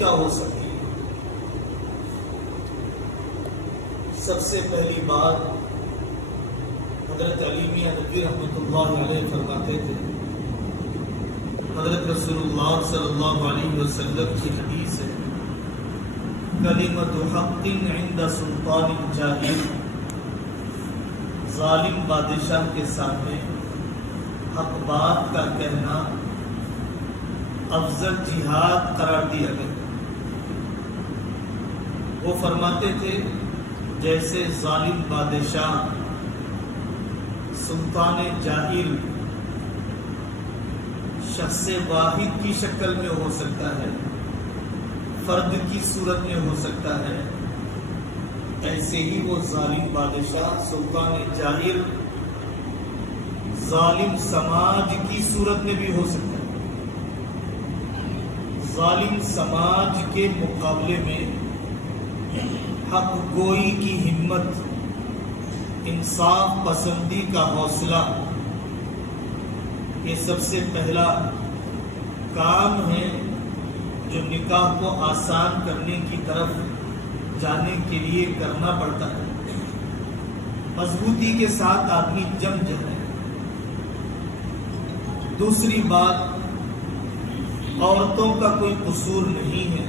کیا ہو سکتی ہے؟ سب سے پہلی بات حضرت علی میاں ندوی رحمۃ اللہ علیہ فرماتے تھے، حضرت رسول اللہ صلی اللہ علیہ وسلم کی حدیث ہے، کلمۃ حق عند سلطان جاہل، ظالم بادشاہ کے سامنے حق بات کا کہنا افضل جہاد قرار دیا گیا۔ وہ فرماتے تھے جیسے ظالم بادشاہ سلطان جاہل شخص واحد کی شکل میں ہو سکتا ہے، فرد کی صورت میں ہو سکتا ہے، ایسے ہی وہ ظالم بادشاہ سلطان جاہل ظالم سماج کی صورت میں بھی ہو سکتا ہے۔ ظالم سماج کے مقابلے میں حق گوئی کی ہمت، انصاف پسندی کا حوصلہ، یہ سب سے پہلا کام ہے جو نکاح کو آسان کرنے کی طرف جانے کے لیے کرنا پڑتا ہے۔ مضبوطی کے ساتھ آدمی جم جائے۔ دوسری بات، عورتوں کا کوئی قصور نہیں ہے،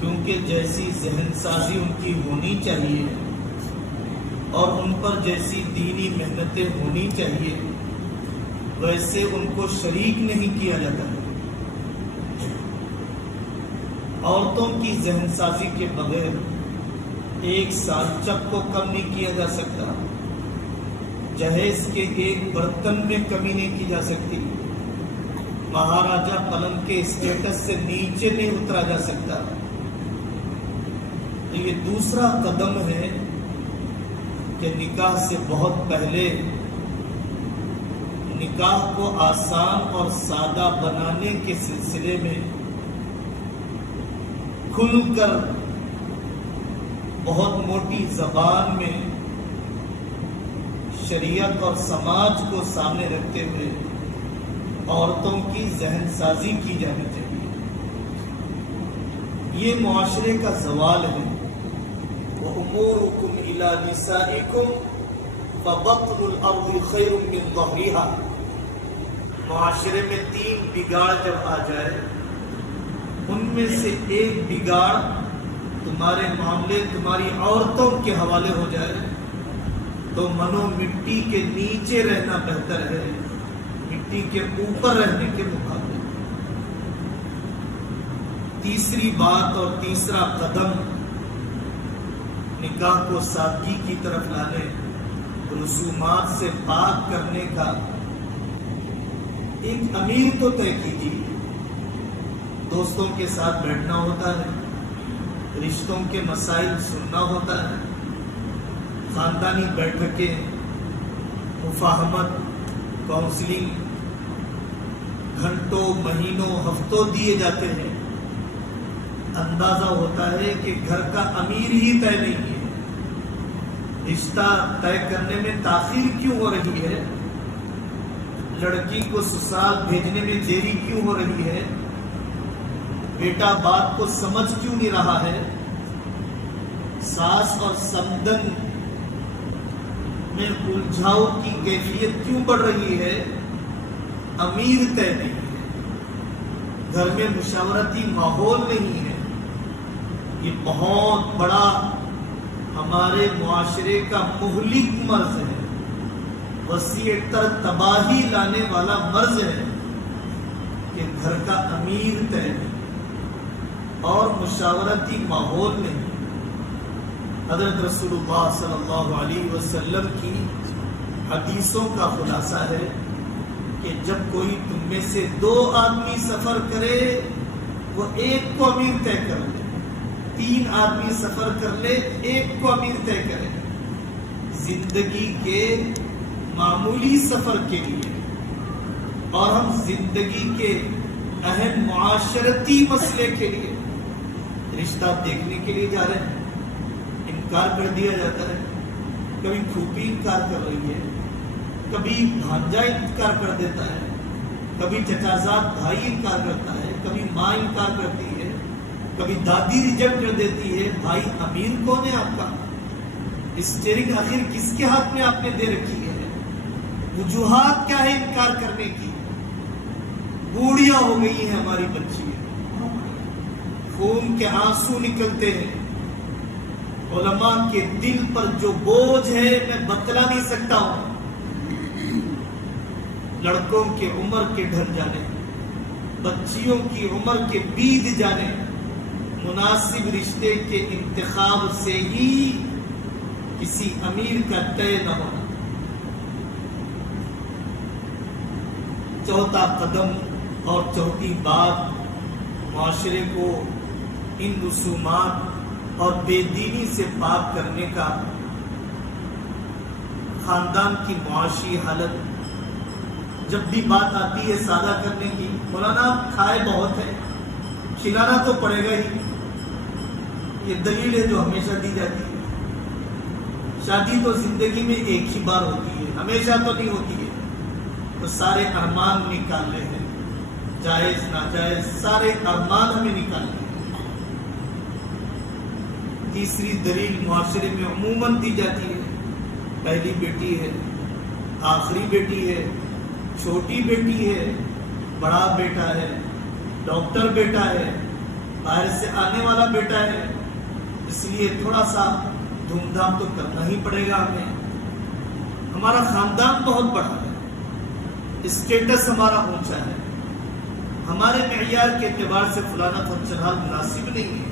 کیونکہ جیسی ذہن سازی ان کی ہونی چاہیے اور ان پر جیسی دینی محنتیں ہونی چاہیے ویسے ان کو شریک نہیں کیا جاتا ہے۔ عورتوں کی ذہن سازی کے بغیر ایک سال چک کو کم نہیں کیا جا سکتا، جہیز کے ایک برتن میں کمی نہیں کی جا سکتی، مہاراجہ پلنگ کے اسٹیٹس سے نیچے نہیں اترا جا سکتا۔ یہ دوسرا قدم ہے کہ نکاح سے بہت پہلے نکاح کو آسان اور سادہ بنانے کے سلسلے میں کھل کر بہت موٹی زبان میں شریعت اور سماج کو سامنے رکھتے ہوئے عورتوں کی ذہن سازی کی جانی چاہیے۔ یہ معاشرے کا زوال ہے۔ وَأُمُورُكُمْ إِلَى نِسَائِكُمْ فَبَطْنُ الْأَرْضِ خَيْرٌ مِّن ظَهْرِهَا۔ معاشرے میں 3 بگاڑ جب آ جائے، ان میں سے ایک بگاڑ تمہارے معاملے تمہاری عورتوں کے حوالے ہو جائے تو منو مٹی کے نیچے رہنا بہتر ہے مٹی کے اوپر رہنے کے مقابلے۔ تیسری بات اور تیسرا قدم نکاح کو سادگی کی طرف لانے، رسومات سے پاک کرنے کا ایک امیر تو طے کیجیے۔ دوستوں کے ساتھ بیٹھنا ہوتا ہے، رشتوں کے مسائل سننا ہوتا ہے، خاندانی بیٹھکیں، مفاہمت، کاؤنسلنگ گھنٹوں، مہینوں، ہفتوں دیے جاتے ہیں۔ اندازہ ہوتا ہے کہ گھر کا امیر ہی طے نہیں ہے، رشتہ طے کرنے میں تاخیر کیوں ہو رہی ہے، لڑکی کو سسرال بھیجنے میں دیری کیوں ہو رہی ہے، بیٹا بات کو سمجھ کیوں نہیں رہا ہے، ساس اور سمدن میں الجھاؤ کی کیفیت کیوں بڑھ رہی ہے، امیر طے نہیں ہے، گھر میں مشاورتی ماحول نہیں ہے۔ یہ بہت بڑا ہمارے معاشرے کا مہلک مرض ہے، وسیع تر تباہی لانے والا مرض ہے کہ گھر کا امیر طے نہیں اور مشاورتی ماحول نہیں۔ حضرت رسول اللہ صلی اللہ علیہ وسلم کی حدیثوں کا خلاصہ ہے کہ جب کوئی تم میں سے 2 آدمی سفر کرے وہ ایک کو امیر طے کر لے، 3 آدمی سفر کر لے ایک کو امیر طے کرے۔ زندگی کے معمولی سفر کے لیے اور ہم زندگی کے اہم معاشرتی مسئلے کے لیے رشتہ دیکھنے کے لیے جا رہے ہیں، انکار کر دیا جاتا ہے۔ کبھی پھوپھی انکار کر رہی ہے، کبھی بھانجا انکار کر دیتا ہے، کبھی چچازاد بھائی انکار کرتا ہے، کبھی ماں انکار کرتی ہے، کبھی دادی ریجیکٹ کر دیتی ہے. بھائی امیر کون ہے آپ کا؟ اسٹیئرنگ آخر کس کے ہاتھ میں آپ نے دے رکھی ہے؟ وجوہات کیا ہے انکار کرنے کی؟ بوڑھیاں ہو گئی ہیں ہماری بچی، خون کے آنسو نکلتے ہیں. علماء کے دل پر جو بوجھ ہے میں بتلا نہیں سکتا ہوں. لڑکوں کے عمر کے ڈھل جانے، بچیوں کی عمر کے بیت جانے، مناسب رشتے کے انتخاب سے ہی کسی امیر کا طے نہ ہونا. چوتھا قدم اور چوتھی بات، معاشرے کو ان رسومات اور بے دینی سے پاک کرنے کا. خاندان کی معاشی حالت جب بھی بات آتی ہے سادہ کرنے کی، مولانا کھائے بہت ہے، کھلانا تو پڑے گا ہی. یہ دلیل ہے جو ہمیشہ دی جاتی ہے. شادی تو زندگی میں ایک ہی بار ہوتی ہے، ہمیشہ تو نہیں ہوتی ہے. تو سارے ارمان نکالنے ہیں، جائز ناجائز سارے ارمان ہمیں نکالنے ہیں. تیسری دلیل معاشرے میں عموماً دی جاتی ہے، پہلی بیٹی ہے، آخری بیٹی ہے، چھوٹی بیٹی ہے، بڑا بیٹا ہے، ڈاکٹر بیٹا ہے، باہر سے آنے والا بیٹا ہے. اس لیے تھوڑا سا دھوم دھام تو کرنا ہی پڑے گا ہمیں. ہمارا خاندان بہت بڑا ہے، اسٹیٹس ہمارا اونچا ہے، ہمارے معیار کے اعتبار سے فلانا فنکشن ہال مناسب نہیں ہے.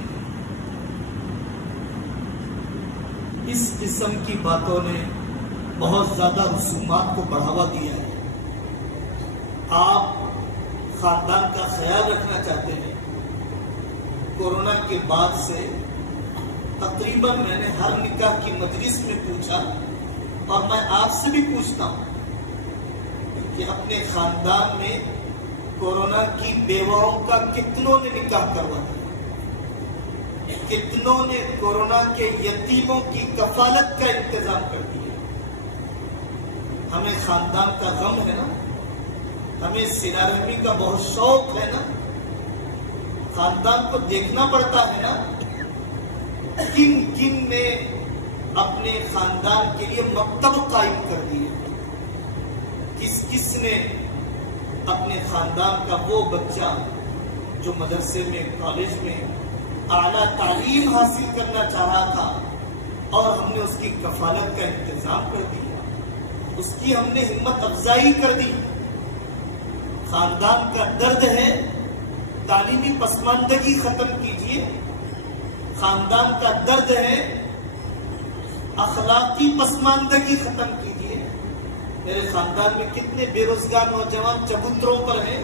اس قسم کی باتوں نے بہت زیادہ رسومات کو بڑھاوا دیا ہے. آپ خاندان کا خیال رکھنا چاہتے ہیں. کورونا کے بعد سے تقریباً میں نے ہر نکاح کی مجلس میں پوچھا، اور میں آپ سے بھی پوچھتا ہوں کہ اپنے خاندان میں کورونا کی بیواؤں کا کتنوں نے نکاح کروا دیا، کتنوں نے کورونا کے یتیموں کی کفالت کا انتظام کر دیا. ہمیں خاندان کا غم ہے نا، ہمیں صلہ رحمی کا بہت شوق ہے نا، خاندان کو دیکھنا پڑتا ہے نا. کن کن نے اپنے خاندان کے لیے مکتب قائم کر دیے، کس کس نے اپنے خاندان کا وہ بچہ جو مدرسے میں کالج میں اعلیٰ تعلیم حاصل کرنا چاہ رہا تھا اور ہم نے اس کی کفالت کا انتظام کر دیا، اس کی ہم نے ہمت افزائی کر دی. خاندان کا درد ہے، تعلیمی پسماندگی ختم کیجیے. خاندان کا درد ہے، اخلاقی پسماندگی ختم کیجیے. میرے خاندان میں کتنے بے روزگار نوجوان چبوتروں پر ہیں،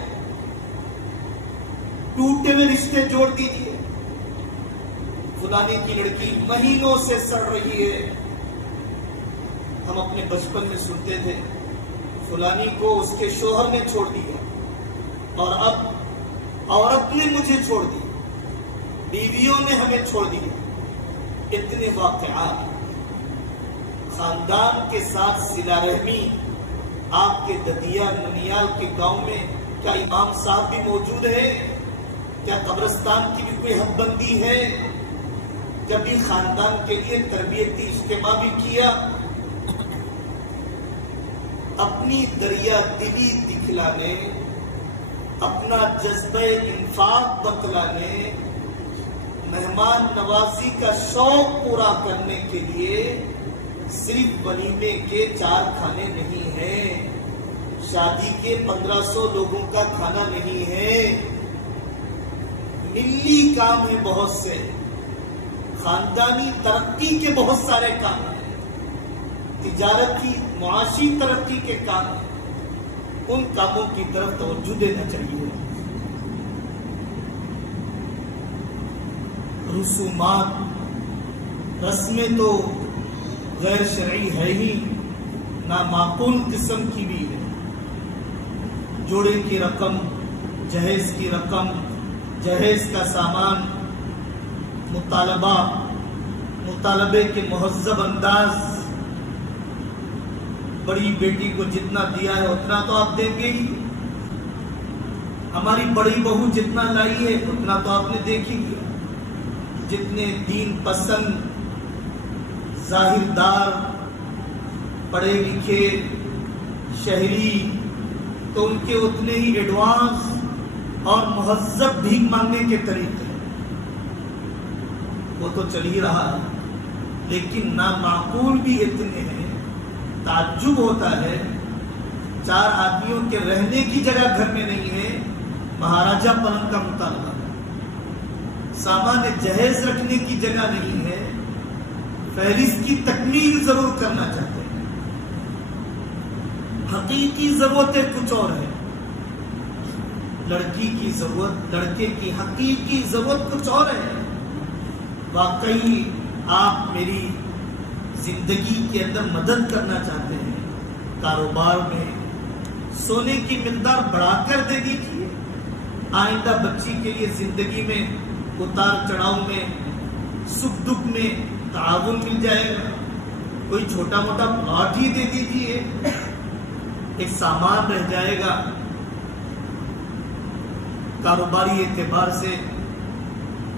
ٹوٹے ہوئے رشتے جوڑ دیجیے. فلانے کی لڑکی مہینوں سے سڑ رہی ہے. ہم اپنے بچپن میں سنتے تھے فلانی کو اس کے شوہر نے چھوڑ دیا، اور اب عورت نے مجھے چھوڑ دی، بیویوں نے ہمیں چھوڑ دیا. اتنے واقعات. خاندان کے ساتھ صلہ رحمی. آپ کے ددیا ننیال کے گاؤں میں کیا امام صاحب بھی موجود ہیں؟ کیا قبرستان کی بھی کوئی حد بندی ہے؟ کبھی خاندان کے لیے تربیتی اجتماع بھی کیا؟ اپنی دریا دلی دکھلانے، اپنا جذبہ انفاق بتلانے، مہمان نوازی کا شوق پورا کرنے کے لیے صرف ولیمے کے 4 کھانے نہیں ہیں، شادی کے 1500 لوگوں کا کھانا نہیں ہے. ملی کام ہے بہت سے، خاندانی ترقی کے بہت سارے کام ہیں، تجارتی معاشی ترقی کے کام ہیں. ان کاموں کی طرف توجہ دینا چاہیے. رسومات، رسمیں تو غیر شرعی ہے ہی، نامعقول قسم کی بھی ہے. جوڑے کی رقم، جہیز کی رقم، جہیز کا سامان، مطالبے کے مہذب انداز. بڑی بیٹی کو جتنا دیا ہے اتنا تو آپ دیں گے ہی. ہماری بڑی بہو جتنا لائی ہے اتنا تو آپ نے دیکھ ہی لیا. جتنے دین پسند ظاہردار پڑھے لکھے شہری تو ان کے اتنے ہی ایڈوانس اور مہذب بھیک مانگنے کے طریقے وہ تو چل ہی رہا ہے. لیکن نامعقول بھی اتنے ہیں. تعجب ہوتا ہے 4 آدمیوں کے رہنے کی جگہ گھر میں نہیں ہے. مہاراجہ پلنگ کا مطالبہ ہے. سامان جہیز رکھنے کی جگہ نہیں ہے. فہرست کی تکمیل ضرور کرنا چاہتے ہیں. حقیقی ضرورتیں کچھ اور ہیں. لڑکی کی ضرورت، لڑکے کی حقیقی ضرورت کچھ اور ہے. واقعی آپ میری زندگی کے اندر مدد کرنا چاہتے ہیں، کاروبار میں سونے کی مقدار بڑھا کر دے دیجیے. آئندہ بچی کے لیے زندگی میں اتار چڑھاؤ میں سکھ دکھ میں تعاون مل جائے گا. کوئی چھوٹا موٹا پلاٹ ہی دے دیجیے، ایک سامان رہ جائے گا. کاروباری اعتبار سے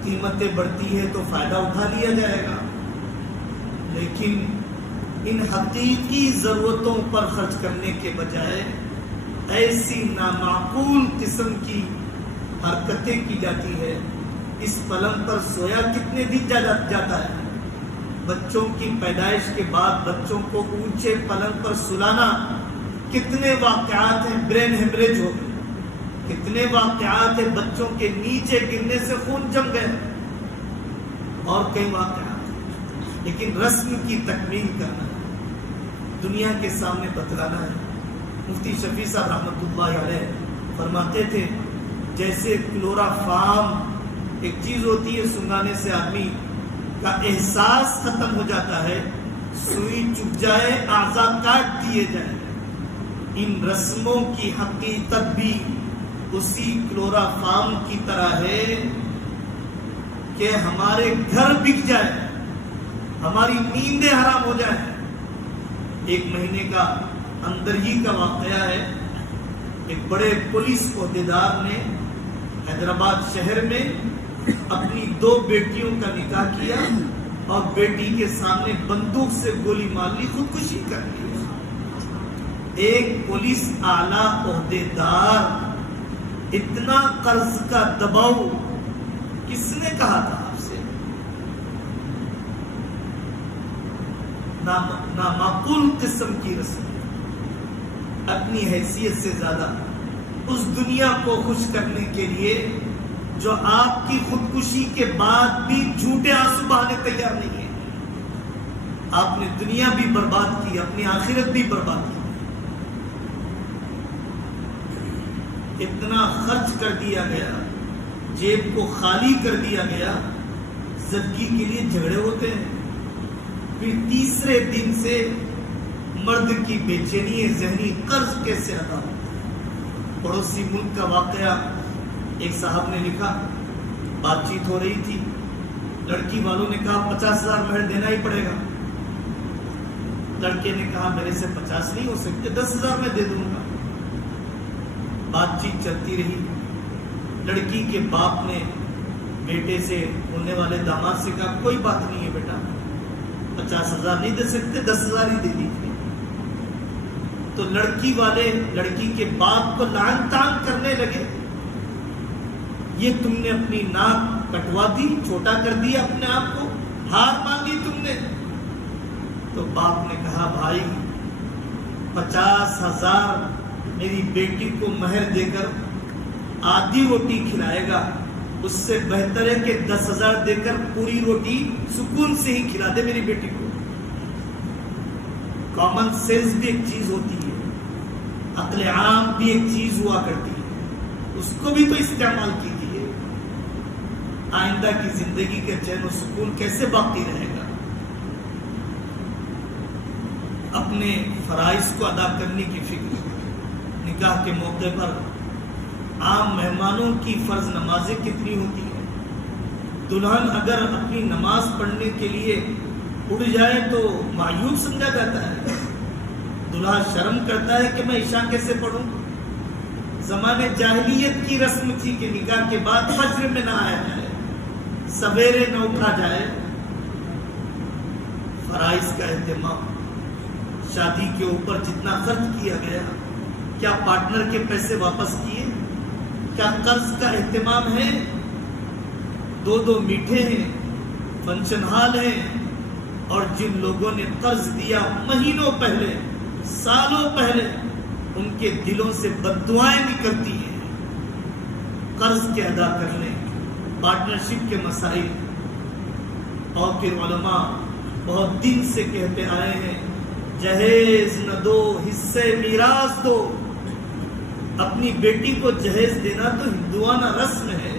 قیمتیں بڑھتی ہے تو فائدہ اٹھا لیا جائے گا. لیکن ان حقیقی ضرورتوں پر خرچ کرنے کے بجائے ایسی نامعقول قسم کی حرکتیں کی جاتی ہے. اس پلنگ پر سویا کتنے دن جاتا ہے. بچوں کی پیدائش کے بعد بچوں کو اونچے پلنگ پر سلانا کتنے واقعات ہیں. برین ہیمریج ہو گئے. کتنے واقعات ہیں بچوں کے نیچے گرنے سے خون جم گئے اور کئی واقعات. لیکن رسم کی تکمیل کرنا ہے، دنیا کے سامنے بتلانا ہے. مفتی شفیع صاحب رحمۃ اللہ علیہ فرماتے تھے جیسے کلورا فارم ایک چیز ہوتی ہے سنگانے سے آدمی کا احساس ختم ہو جاتا ہے، سوئی چپ جائے اعضاء کاٹ دیے جائیں. ان رسموں کی حقیقت بھی اسی کلورا فارم کی طرح ہے کہ ہمارے گھر بک جائے، ہماری نیندیں حرام ہو جائیں. 1 مہینے کا اندر ہی کا واقعہ ہے. ایک بڑے پولیس عہدیدار نے حیدرآباد شہر میں اپنی 2 بیٹیوں کا نکاح کیا اور بیٹی کے سامنے بندوق سے گولی مار لی، خودکشی کر لی. ایک پولیس اعلی عہدیدار، اتنا قرض کا دباؤ کس نے کہا تھا آپ سے؟ نامعقول قسم کی رسم. اپنی حیثیت سے زیادہ اس دنیا کو خوش کرنے کے لیے جو آپ کی خودکشی کے بعد بھی جھوٹے آنسو بہانے تیار نہیں ہے. آپ نے دنیا بھی برباد کی، اپنی آخرت بھی برباد کی. اتنا خرچ کر دیا گیا، جیب کو خالی کر دیا گیا. زندگی کے لیے جھگڑے ہوتے ہیں. پھر تیسرے دن سے مرد کی بے چینی ذہنی، قرض کیسے ادا ہوتا ہے. پڑوسی ملک کا واقعہ ایک صاحب نے لکھا. بات چیت ہو رہی تھی، لڑکی والوں نے کہا 50,000 مہر دینا ہی پڑے گا. لڑکے نے کہا میرے سے 50 نہیں ہو سکتے، 10,000 میں دے دوں گا. بات چیت چلتی رہی. لڑکی کے باپ نے بیٹے سے، ہونے والے داماد سے کہا کوئی بات نہیں ہے بیٹا، 50,000 نہیں دے سکتے، 10,000 ہی دے دیجیے. تو لڑکی والے لڑکی کے باپ کو لعن طعن کرنے لگے. یہ تم نے اپنی ناک کٹوا دی، چھوٹا کر دیا اپنے آپ کو، ہار مان لی تم نے. تو باپ نے کہا بھائی 50,000 میری بیٹی کو مہر دے کر آدھی روٹی کھلائے گا، اس سے بہتر ہے کہ 10,000 دے کر پوری روٹی سکون سے ہی کھلا دے میری بیٹی کو. کامن سینس بھی ایک چیز ہوتی ہے، عقل عام بھی ایک چیز ہوا کرتی ہے، اس کو بھی تو استعمال کیجیے. آئندہ کی زندگی کے چین و سکون کیسے باقی رہے گا؟ اپنے فرائض کو ادا کرنے کی فکر. نکاح کے موقع پر عام مہمانوں کی فرض نمازیں کتنی ہوتی ہیں. دلہن اگر اپنی نماز پڑھنے کے لیے اٹھ جائے تو مایوب سمجھا جاتا ہے. دلہا شرم کرتا ہے کہ میں عشاء کیسے پڑھوں. زمانے جاہلیت کی رسم تھی کہ نکاح کے بعد فجر میں نہ آیا جائے، سویرے نہ اٹھا جائے۔ فرائض کا اہتمام، شادی کے اوپر جتنا خرچ کیا گیا، کیا پارٹنر کے پیسے واپس کیے؟ کیا قرض کا اہتمام ہے؟ دو میٹھے ہیں، فنکشن ہال ہیں، اور جن لوگوں نے قرض دیا مہینوں پہلے، سالوں پہلے، ان کے دلوں سے بددعائیں نکلتی ہیں۔ قرض کے ادا کرنے، پارٹنرشپ کے مسائل، اور پھر علماء بہت دن سے کہتے آئے ہیں جہیز نہ دو حصے میراث دو۔ اپنی بیٹی کو جہیز دینا تو ہندوانہ رسم ہے،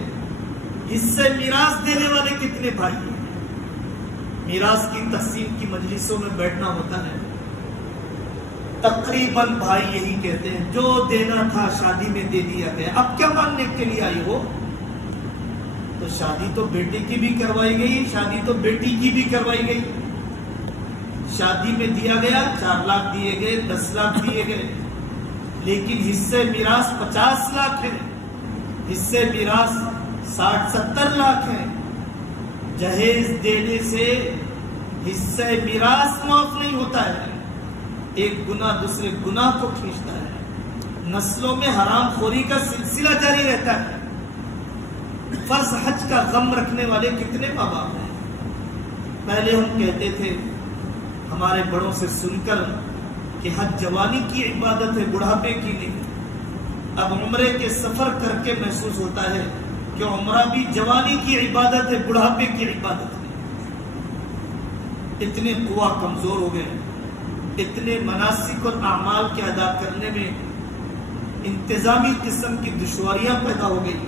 حصے میراث دینے والے کتنے بھائی ہیں؟ میراث کی تقسیم کی مجلسوں میں بیٹھنا ہوتا ہے، تقریباً بھائی یہی کہتے ہیں جو دینا تھا شادی میں دے دیا گیا، اب کیا مانگنے کے لیے آئی ہو؟ تو شادی تو بیٹے کی بھی کروائی گئی، شادی تو بیٹی کی بھی کروائی گئی۔ شادی میں دیا گیا 4 لاکھ دیے گئے، 10 لاکھ دیے گئے، لیکن حصے میراث 50 لاکھ ہے، حصے میراث 60-70 لاکھ ہے۔ جہیز دینے سے حصے میراث معاف نہیں ہوتا ہے، ایک گناہ دوسرے گناہ کو کھینچتا ہے، نسلوں میں حرام خوری کا سلسلہ جاری رہتا ہے۔ فرض حج کا غم رکھنے والے کتنے ماں باپ ہیں؟ پہلے ہم کہتے تھے ہمارے بڑوں سے سن کر کہ حج جوانی کی عبادت ہے، بڑھاپے کی نہیں۔ اب عمرے کے سفر کر کے محسوس ہوتا ہے کہ عمرہ بھی جوانی کی عبادت ہے، بڑھاپے کی عبادت ہے۔ اتنے قوا کمزور ہو گئے، اتنے مناسک اور اعمال کے ادا کرنے میں انتظامی قسم کی دشواریاں پیدا ہو گئی۔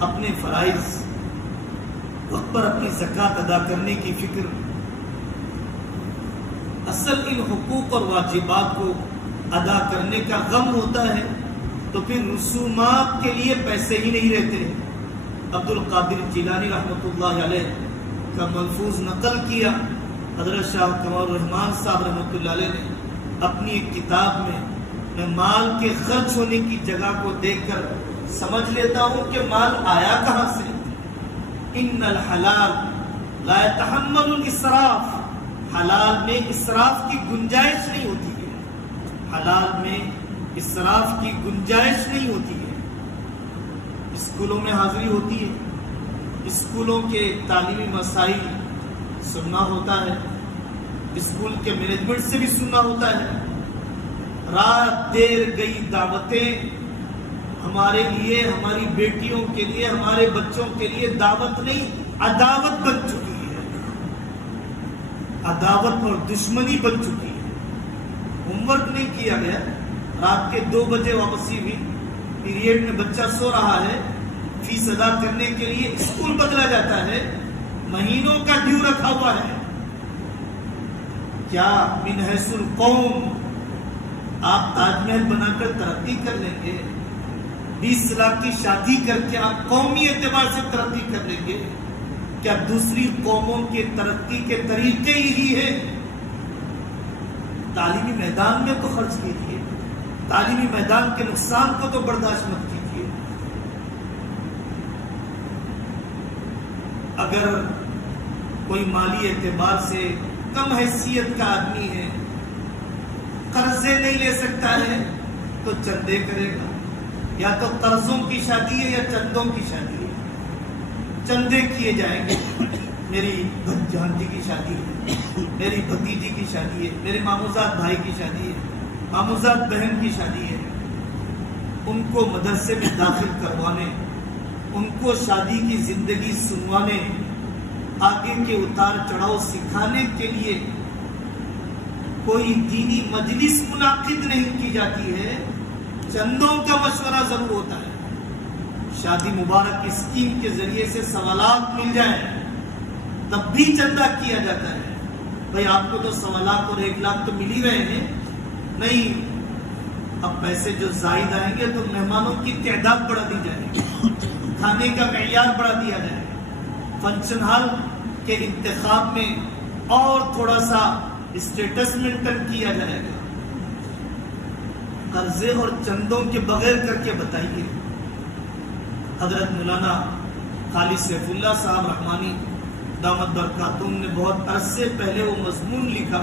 اپنے فرائض وقت پر اپنی زکوٰۃ ادا کرنے کی فکر، اصل ان حقوق اور واجبات کو ادا کرنے کا غم ہوتا ہے تو پھر رسومات کے لیے پیسے ہی نہیں رہتے۔ عبد القادر جیلانی رحمۃ اللہ علیہ کا ملفوظ نقل کیا حضرت شاہ کمال الرحمان صاحب رحمۃ اللہ علیہ نے اپنی ایک کتاب میں مال کے خرچ ہونے کی جگہ کو دیکھ کر سمجھ لیتا ہوں کہ مال آیا کہاں سے۔ ان الحلال لا يتحمل الاسراف، حلال میں اسراف کی گنجائش نہیں ہوتی ہے، حلال میں اسراف کی گنجائش نہیں ہوتی ہے۔ اسکولوں میں حاضری ہوتی ہے، اسکولوں کے تعلیمی مسائل سننا ہوتا ہے، اسکول کے مینجمنٹ سے بھی سننا ہوتا ہے۔ رات دیر گئی دعوتیں ہمارے لیے، ہماری بیٹیوں کے لیے، ہمارے بچوں کے لیے دعوت نہیں عداوت بن چکی ہے، عداوت اور دشمنی بن چکی ہے۔ ہوم ورک نہیں کیا گیا، رات کے 2 بجے واپسی ہوئی، پیریڈ میں بچہ سو رہا ہے، فیس ادا کرنے کے لیے اسکول بدلا جاتا ہے، مہینوں کا ڈیو رکھا ہوا ہے۔ کیا من حیث القوم آپ تاج محل بنا کر ترقی کر لیں گے؟ 20 لاکھ کی شادی کر کے آپ قومی اعتبار سے ترقی کر لیں گے؟ کیا دوسری قوموں کے ترقی کے طریقے یہی ہیں؟ تعلیمی میدان میں تو خرچ کیجیے، تعلیمی میدان کے نقصان کو تو برداشت مت کیجیے۔ اگر کوئی مالی اعتبار سے کم حیثیت کا آدمی ہے، قرضے نہیں لے سکتا ہے تو چندے کرے گا، یا تو قرضوں کی شادی ہے یا چندوں کی شادی ہے، چندے کیے جائیں گے۔ میری جانتی کی شادی ہے، میری بھتیجی کی شادی ہے، میرے ماموزاد بھائی کی شادی ہے، ماموزاد بہن کی شادی ہے، ان کو مدرسے میں داخل کروانے، ان کو شادی کی زندگی سنوانے، آگے کے اتار چڑھاؤ سکھانے کے لیے کوئی دینی مجلس منعقد نہیں کی جاتی ہے، چندوں کا مشورہ ضرور ہوتا ہے۔ شادی مبارک اسکیم کے ذریعے سے سوالات مل جائیں تب بھی چندہ کیا جاتا ہے۔ بھئی آپ کو تو 1.25 لاکھ اور 1 لاکھ تو مل ہی رہے ہیں، نہیں اب پیسے جو زائد آئیں گے تو مہمانوں کی تعداد بڑھا دی جائے گی، کھانے کا معیار بڑھا دیا جائے گا، فنکشن ہال کے انتخاب میں اور تھوڑا سا اسٹیٹس مینٹین کیا جائے گا۔ قرضے اور چندوں کے بغیر کر کے بتائیے۔ حضرت مولانا خالد سیف اللہ صاحب رحمانی دامت برکاتہم نے بہت عرصے پہلے وہ مضمون لکھا،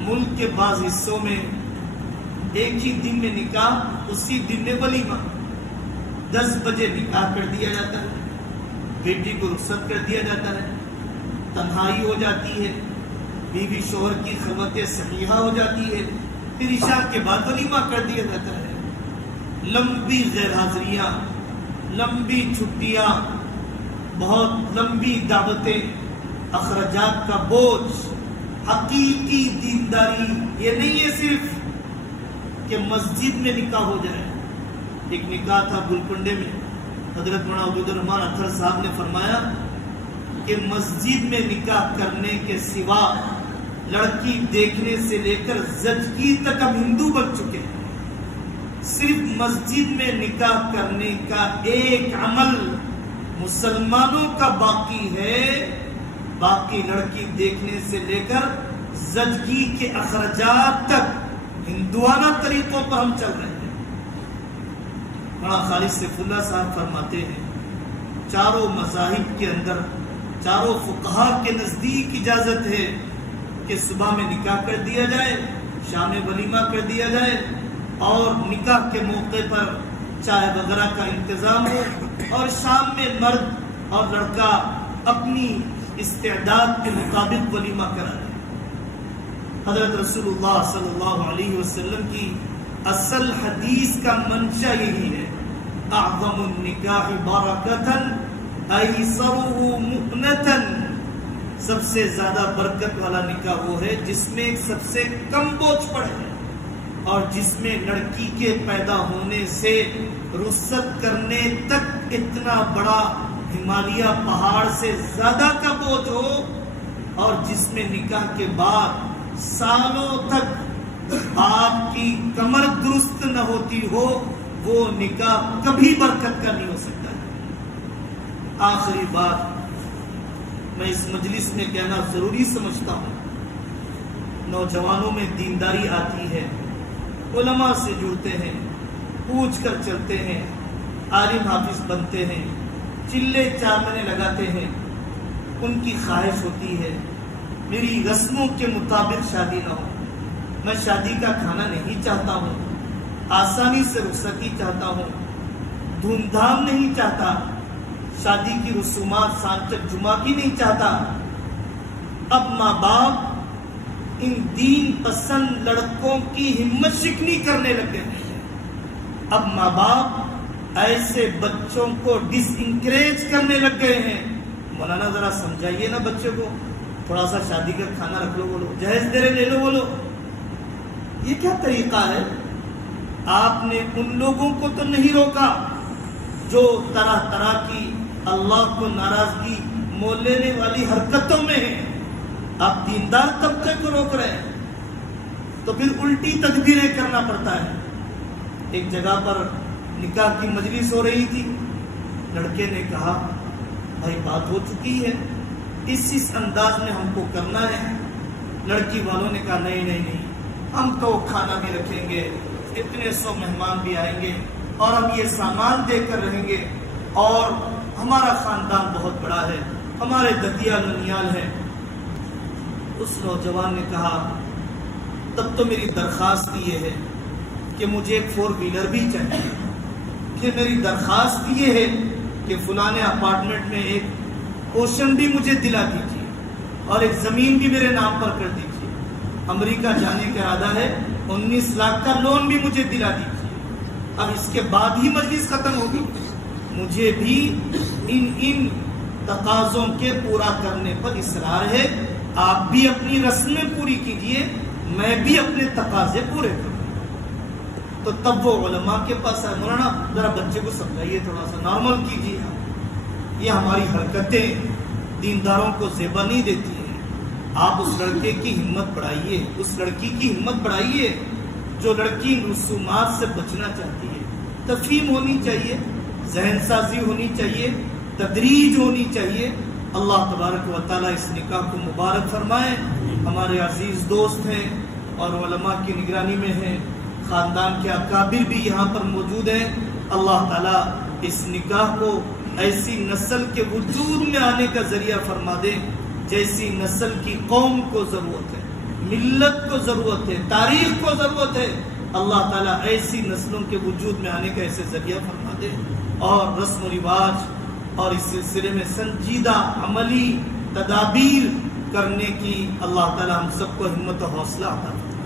ملک کے بعض حصوں میں ایک ہی دن میں نکاح، اسی دن میں ولیمہ، 10 بجے نکاح کر دیا جاتا ہے، بیٹی کو رخصت کر دیا جاتا ہے، تنہائی ہو جاتی ہے، بیوی شوہر کی خلوت صحیحہ ہو جاتی ہے، پھر عشاء کے بعد ولیمہ کر دیا جاتا ہے۔ لمبی غیر حاضریاں، لمبی چھٹیاں، بہت لمبی دعوتیں، اخراجات کا بوجھ۔ حقیقی دینداری یہ نہیں ہے صرف کہ مسجد میں نکاح ہو جائے۔ ایک نکاح تھا گولکنڈے میں، حضرت مولانا عبد الرحمان اطہر صاحب نے فرمایا کہ مسجد میں نکاح کرنے کے سوا لڑکی دیکھنے سے لے کر زچگی تک ہم ہندو بن چکے ہیں۔ صرف مسجد میں نکاح کرنے کا ایک عمل مسلمانوں کا باقی ہے، باقی لڑکی دیکھنے سے لے کر زچگی کے اخراجات تک ہندوانہ طریقوں پر ہم چل رہے ہیں۔ مولانا خالد سیف اللہ صاحب فرماتے ہیں چاروں مذاہب کے اندر، چاروں فقہا کے نزدیک اجازت ہے کہ صبح میں نکاح کر دیا جائے، شام میں ولیمہ کر دیا جائے، اور نکاح کے موقع پر چائے وغیرہ کا انتظام ہو، اور شام میں مرد اور لڑکا اپنی استعداد کے مطابق ولیمہ کرائے۔ حضرت رسول اللہ صلی اللہ علیہ وسلم کی اصل حدیث کا منشا یہی ہے، اعظم النکاح برکتاً ایسرہ مؤنتاً، سب سے زیادہ برکت والا نکاح وہ ہے جس میں سب سے کم بوجھ پڑے اور جس میں لڑکی کے پیدا ہونے سے رخصت کرنے تک اتنا بڑا ہمالیہ پہاڑ سے زیادہ کا بوجھ ہو، اور جس میں نکاح کے بعد سالوں تک آپ کی کمر درست نہ ہوتی ہو، وہ نکاح کبھی برکت کا نہیں ہو سکتا ہے۔ آخری بات میں اس مجلس میں کہنا ضروری سمجھتا ہوں، نوجوانوں میں دینداری آتی ہے، علماء سے جڑتے ہیں، پوچھ کر چلتے ہیں، عالم حافظ بنتے ہیں، چلے چارمنے لگاتے ہیں، ان کی خواہش ہوتی ہے میری رسموں کے مطابق شادی نہ ہو، میں شادی کا کھانا نہیں چاہتا ہوں، آسانی سے رخصتی چاہتا ہوں، دھوم دھام نہیں چاہتا، شادی کی رسومات سانچک جمعہ کی نہیں چاہتا۔ اب ماں باپ ان دین پسند لڑکوں کی ہمت شکنی کرنے لگے ہیں۔ اب ماں باپ ایسے بچوں کو ڈس انکریج کرنے لگ گئے ہیں۔ مولانا ذرا سمجھائیے نا بچے کو، تھوڑا سا شادی کا کھانا رکھ لو، بولو جہیز دے رہے لے لو، بولو یہ کیا طریقہ ہے؟ آپ نے ان لوگوں کو تو نہیں روکا جو طرح طرح کی اللہ کو ناراضگی مول لینے والی حرکتوں میں ہیں، آپ دیندار طبقے کو روک رہے ہیں، تو پھر الٹی تدبیریں کرنا پڑتا ہے۔ ایک جگہ پر نکاح کی مجلس ہو رہی تھی، لڑکے نے کہا بھائی بات ہو چکی ہے، اس انداز میں ہم کو کرنا ہے۔ لڑکی والوں نے کہا نہیں نہیں نہیں، ہم تو کھانا بھی رکھیں گے، اتنے 100 مہمان بھی آئیں گے، اور ہم یہ سامان دے کر رہیں گے، اور ہمارا خاندان بہت بڑا ہے، ہمارے ددیا ننیال ہیں۔ اس نوجوان نے کہا تب تو میری درخواست یہ ہے کہ مجھے ایک 4 ویلر بھی چاہیے، کہ میری درخواست یہ ہے کہ فلانے اپارٹمنٹ میں ایک پورشن بھی مجھے دلا دیجیے، اور ایک زمین بھی میرے نام پر کر دیجیے، امریکہ جانے کا ارادہ ہے، 19 لاکھ کا لون بھی مجھے دلا دیجیے۔ اب اس کے بعد ہی مجلس ختم ہوگی، مجھے بھی ان تقاضوں کے پورا کرنے پر اصرار ہے، آپ بھی اپنی رسمیں پوری کیجئے، میں بھی اپنے تقاضے پورے کروں۔ تو تب وہ علماء کے پاس آئے، مولانا ذرا بچے کو سمجھائیے، تھوڑا سا نارمل کیجئے، یہ ہماری حرکتیں دینداروں کو زیبا نہیں دیتی ہیں، آپ اس لڑکے کی ہمت بڑھائیے، اس لڑکی کی ہمت بڑھائیے جو لڑکی رسومات سے بچنا چاہتی ہے۔ تفہیم ہونی چاہیے، ذہن سازی ہونی چاہیے، تدریج ہونی چاہیے۔ اللہ تبارک و تعالیٰ اس نکاح کو مبارک فرمائے۔ ہمارے عزیز دوست ہیں اور علماء کی نگرانی میں ہیں، خاندان کے اکابر بھی یہاں پر موجود ہیں. اللہ تعالیٰ اس نکاح کو ایسی نسل کے وجود میں آنے کا ذریعہ فرما دے جیسی نسل کی قوم کو ضرورت ہے، ملت کو ضرورت ہے، تاریخ کو ضرورت ہے. اللہ تعالیٰ ایسی نسلوں کے وجود میں آنے کا ایسے ذریعہ فرما دے اور رسم و رواج اور اس سلسلے میں سنجیدہ عملی تدابیر کرنے کی اللہ تعالیٰ ہم سب کو ہمت و حوصلہ عطا فرمائے.